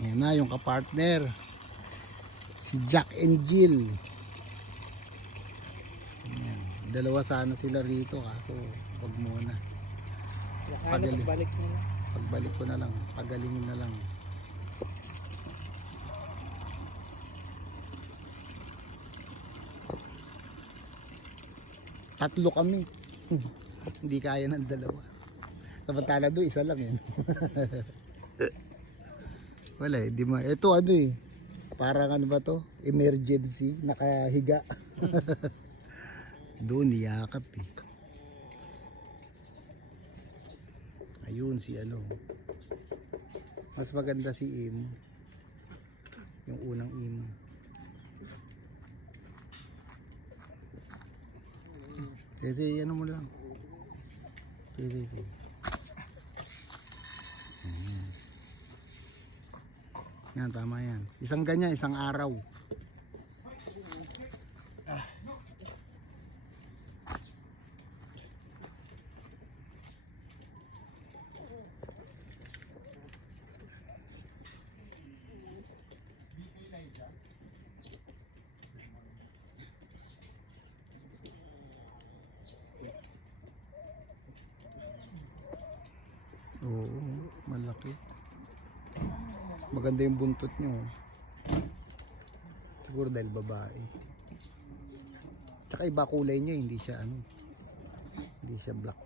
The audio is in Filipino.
Yan na yung kapartner. Si Jack and Jill. Yan. Dalawa sana sila rito kaso wag muna. Pagbalik ko na lang. Pagalingin na lang. Tatlo kami. Hindi kaya ng dalawa. Samantala doon, isa lang yun. Wala eh, di mo. Ito ano eh. Parang ano ba to? Emergency. Nakahiga. Doon, niyakap eh. Ayun si ano. Mas maganda si Im. Yung unang Im. Kasi ano mo lang. Sige. Yan, tama yan. Isang ganyan, isang araw. Oo, malaki. Maganda yung buntot nyo. Siguro dahil babae. Tsaka iba kulay niya, hindi siya ano. Hindi siya black.